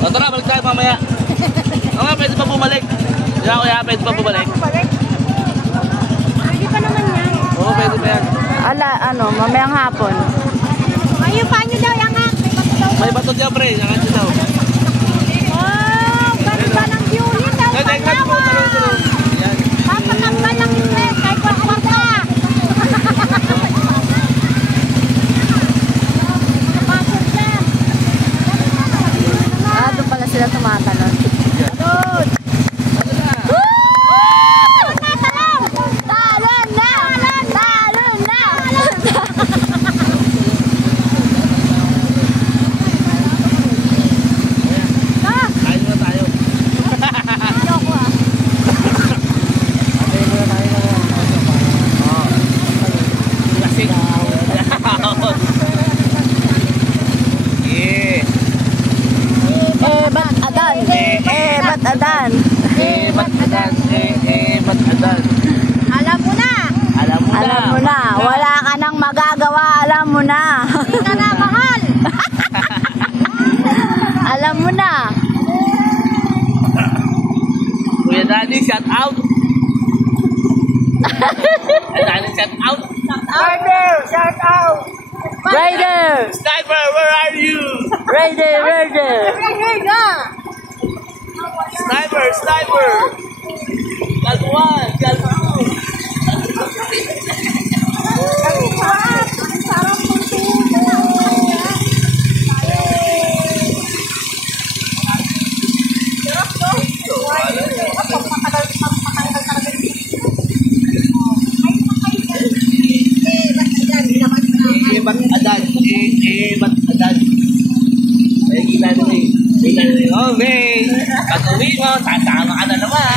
O tara, balik tayo mamaya. O nga, pwede pa bumalik. Diyan kuya, pwede pa bumalik. Pwede pa naman yan. Oo, pwede pa yan. Mamayang hapon. Ayun pa nyo daw yung hak. May bato dyan, pre. Nangan dyan daw. Oh, ganda ng violin daw. Papatanggal lang yung stress. Kahit wakwak ka. Doon pala sila tumatalon. Doon! Talon na! Talon na! Kain muna tayo. Ayoko ah. Kain muna tayo. Oo. Lasing. Yeah. Ba't adan? Ba't adan? Ba't adan? Ba't adan? Alam mo na. Alam mo na. Alam mo na, wala ka nang magagawa, alam mo na. Hindi ka na mahal. Alam mo na. Kuya Danny, shout out. Kuya Danny, shout out. Rider, shout out. Rider! Sniper, where are you? Rider! Rider na. Sniper, sniper. Got one, got two. Ba't adan? Ba't adan? Ay, kita na rin. Kita na rin. Okay. Pag-uwi mo, sasama ka na naman.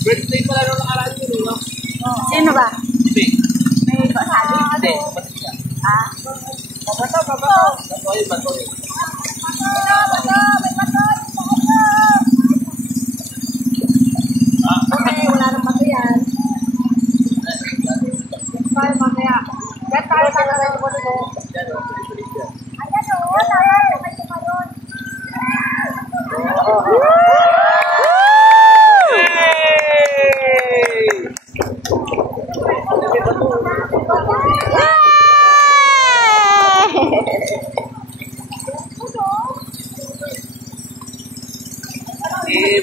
Birthday pala nung nakaraan yun, no? Sino ba? Hindi. May pasabi? Hindi. Ba't siya? Babato. Batoy, batoy. Wala nang bato yan. Tayo mamaya. Yan tayo sa lahat mo. Ayan o, tayo. May tumayon.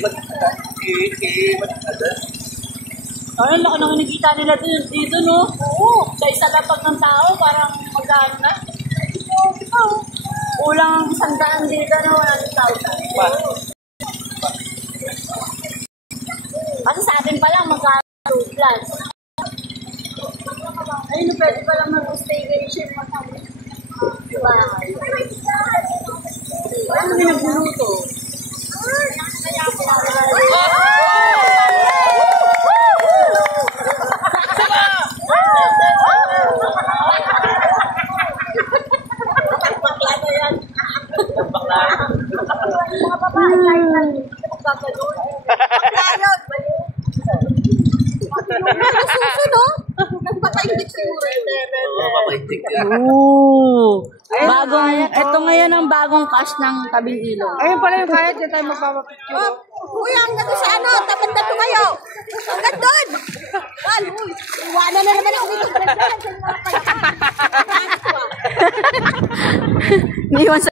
Ba't adan? Ba't adan? Ay, laki naman nakikita nila dito, no? Oo. Sa isa lapag ng tao, parang magkano na. Kulang ang 100 dito na 1,000. Ba't? Kasi sa atin pa lang magkano plus. Ayun, pwede pa lang mag-staycation magkano. Diba? Ano pinagluluto? Mga babae, kahit lang. Magkakaroon. Magkakaroon. Nagsuso, no? Nagpataindik siguro. Oo, papaintik yan. Ito ngayon ang bagong cash ng Tabing Ilog. Ayun pala yung kaya, dyan tayo magpapapicture. Uy, ang ganda sa ano, tapat-tapat kayo. Ang ganda doon. Wal, uy, iwanan na naman ako dito. Niwan sa